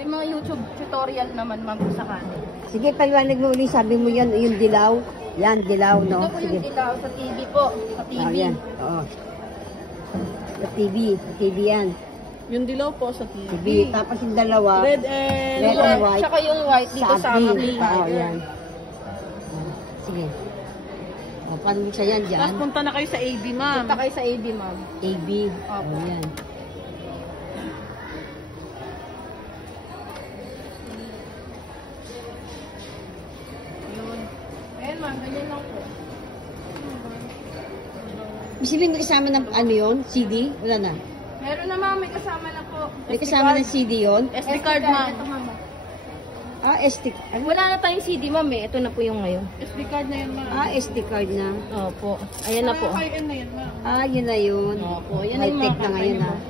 May mga YouTube tutorial naman ma'am sa kanin. Sige, paliwanag mo uli. Sabi mo yan, yung dilaw. Yan, dilaw, no? Ito po Sige. yung ilaw sa TV po. Sa TV. Oh, yan. Oo. Sa TV. Sa TV yan. Yung dilaw po sa TV. TV. Tapos yung dalawa. Red and white. Tsaka yung white dito sa amplifier. Oh, yan. Sige. O, paano mo siya yan dyan? Tapos punta na kayo sa AB, ma'am. Punta kayo sa AB, ma'am. AB. Opo. Oh, yan. Ayan, ma'am. Ganyan lang po. Sabihin mo kasama ng ano yun? CD? Wala na. Meron na, ma'am. May kasama na po. May kasama ng CD yun? SD card, ma'am. Ito, ma'am. Ah, SD. Ano? Wala na tayong CD, ma'am eh. Ito na po yung ngayon. SD card na yun, ma'am. Ah, SD card na. Opo. Ayan na po. Ayan na yan, ma'am. Ah, yun na yun. Opo. Yan na yung High-tech mga na ngayon kanta ah.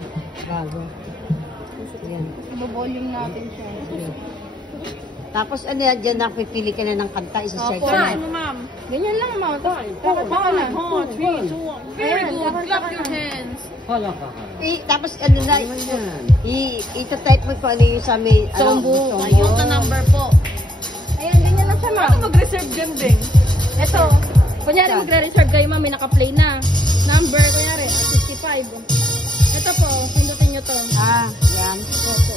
Bago. Ayan. Ibo-volume natin siya. Tapos ano yan, dyan napipili ka na ng kanta, isa-search Opo. na. Ano, ma'am? Ganyan lang, ma'am. Baka na. 3, 2, 1. Very good. Clap your hands. Tapos ano na, ita-type mo kung ano yung sa may, Sombo. Ayun sa number po. Ayan, ganyan lang siya, ma'am. Ano mag-reserve dyan din? Ito. Kunyari, magre-reserve kayo, ma'am. May naka-play na. Number, kunyari, 55. Ito po, pindutin nyo to. Ah, yan. Opo.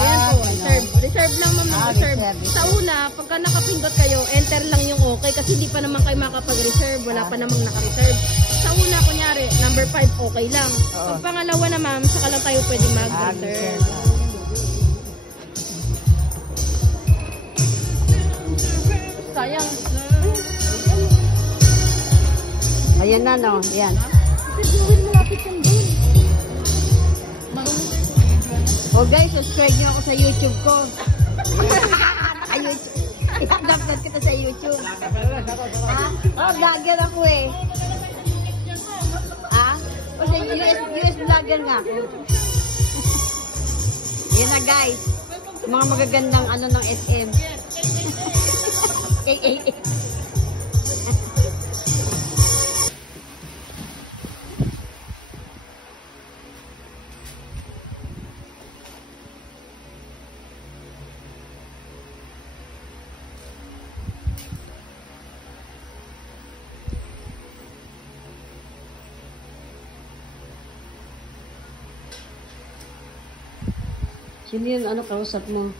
Ayan po, reserve. Reserve lang, ma'am. Reserve. reserve. Sa una, pagka nakapindot kayo, enter lang yung okay kasi hindi pa naman kayo makapag-reserve. Wala pa namang naka-reserve. Sa una, kunyari, number 5, okay lang. Oo. Pag pangalawa na, ma'am, saka lang tayo pwede mag-reserve. Sayang. Ayan na, no? Yan. Oh guys, subscribe nyo ako sa YouTube ko. Ayun. I-upload kita sa YouTube. Ha? Oh, vlogger ako eh. Ha? Kasi US vlogger nga ako. Yan na guys. Mga magagandang ano ng SM. Sino yun? Ano kausap mo?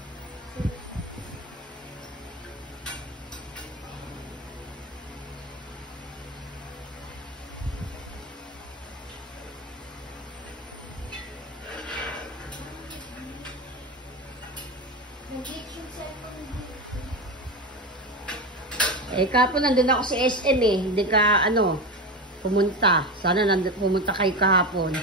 Eh, kapon nandun ako sa SM eh. Hindi ka, ano, pumunta. Sana pumunta kayo kahapon.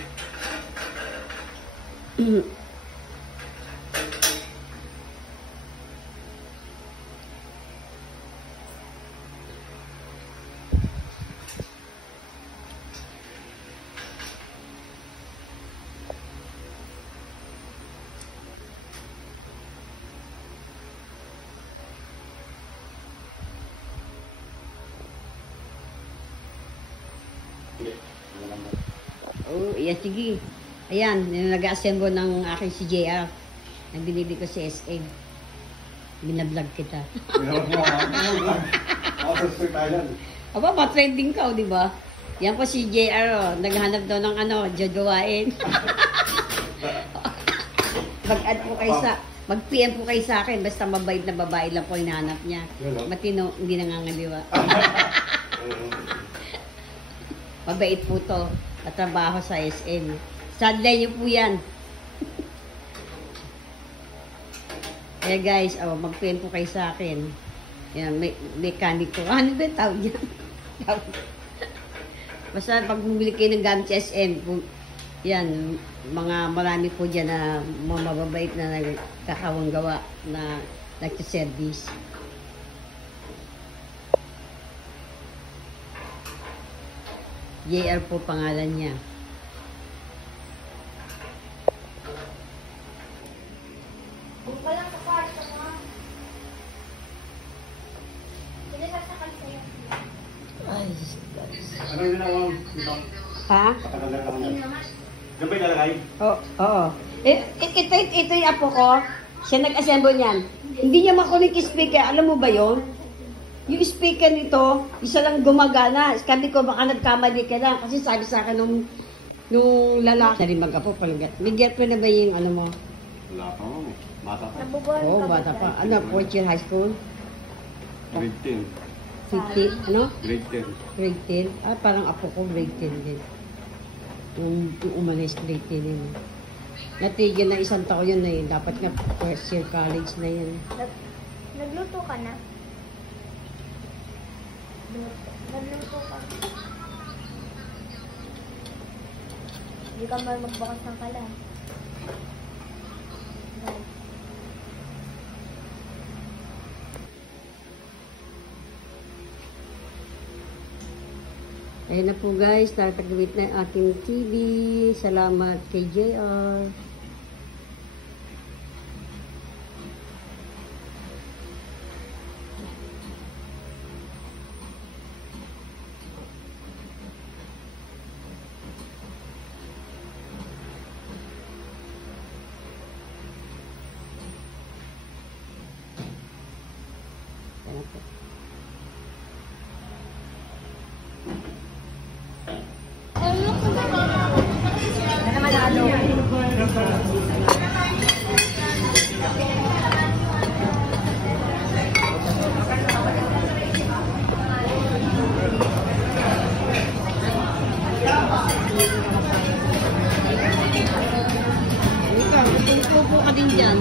Oh, yeah, sige. Ayan, nag-assemble ng aking si JR. Ang binili ko si SM. Binablog kita. Aba, ma-trending ka, di ba? Yan po si JR, oh. Naghanap daw ng ano, jojowain. Mag-add po kayo sa, mag-PM po kayo sa akin. Basta mabait na babae lang po hinahanap niya. Matino, hindi nangangaliwa. Mabait po to. Katrabaho sa SM. Sadlay niyo po yan. Kaya guys, mag-PM po kayo sa akin. Yan, mekaniko. Ano ba yung tawag yan? Basta pag bumili kayo ng gamit sa SM, yan, marami po dyan na mga mababait na nagkakawang gawa na nagsiservice. JR po pangalan niya. Ay, Ano yung ginawa mo? ha? Patagal na lang yan. Diyan ba ilalagay? Oo. Ito yung apo ko. Siya nag-assemble niyan. Hindi niya makunik yung speaker. Alam mo ba yon? Yung speaker nito, isa lang gumagana. Sabi ko, baka nagkamali ka lang. Kasi sabi sa akin nung lalaki. Sari mag-apo palagat. May girlfriend na ba yung ano mo? Wala pa mo. Bata pa. Oo, bata pa. Ano, 4th year high school? Grade 10. 50, ano? Grade 10. Grade 10? Ah, parang apo ko grade 10 din. Yung umalis grade 10 yun. Natigil na isang taon yun na yun. Dapat nga first year college na yun. Nagluto ka na? Nagluto ka. Hindi ka mal magbakas ng kalan. Guys. Ayun na po guys, natagawit na yung aking TV. Salamat kay JR. Ayan po. Ikaw, tutupo ka din dyan.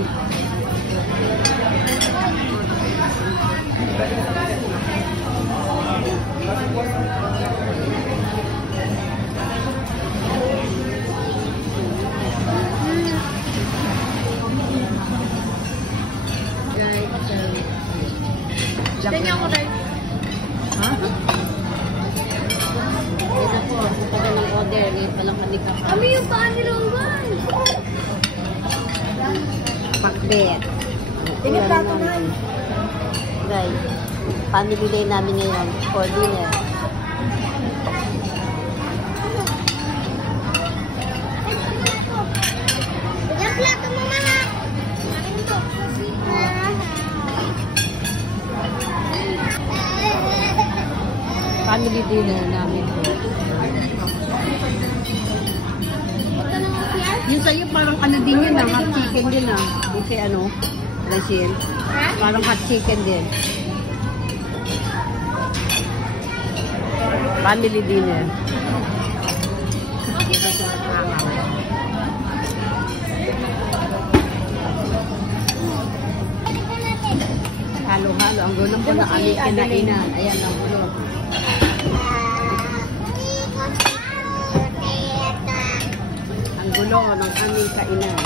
Tingnan ko rin. Ha? Ito po, matagal ng order. Ngayon pa lang kami kakain. Kami yung paan ni Roman! Pakbet. Tingnan plato na. Guys, family day namin ngayon for dinner. Tingnan plato mo, mama! Family dinner namin po. Ito na nga siya? Yung sa'yo parang ano din yun, hot chicken din ah. Yung kay ano, Rachel. Parang hot chicken din. Family dinner. Halo-halo. Ang gulo po na kami kinainan. Ayan ang gulo. Ang gulo ng aming kainan.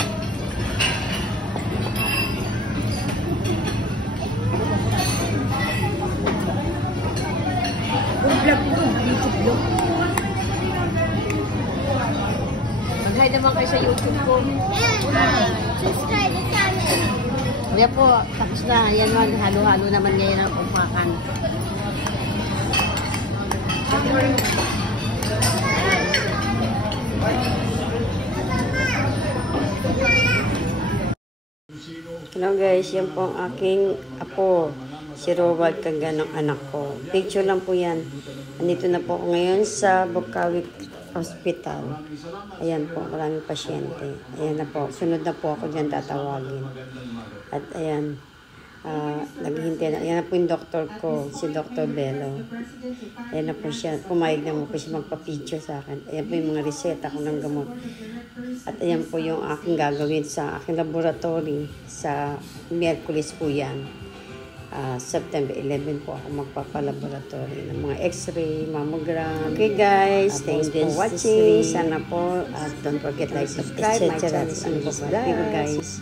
Mag-hi naman kayo sa YouTube ko. Subscribe to channel. Kaya po, tapos na. Yan man, halo-halo naman ngayon ang umpakan. Hello guys, yan po ang aking apo, si Robert Kaganang anak ko. Picture lang po yan. Andito na po ako ngayon sa Bukawi Hospital. Ayan po, maraming pasyente. Ayan na po, sunod na po ako dyan tatawagin. At ayan, naghihintay na. Ayan na po yung doktor ko, si Dr. Bello. Ayan na po siya, pumayag na po siya magpa-picture sa akin. Ayan po yung mga reseta ko ng gamot. At ayan po yung aking gagawin sa aking laboratory sa Miyerkules po yan. September 11 po ako magpapalaboratory ng mga x-ray, mammogram. Okay guys, thanks for watching. Sana po, don't forget like, subscribe, my channel is guys.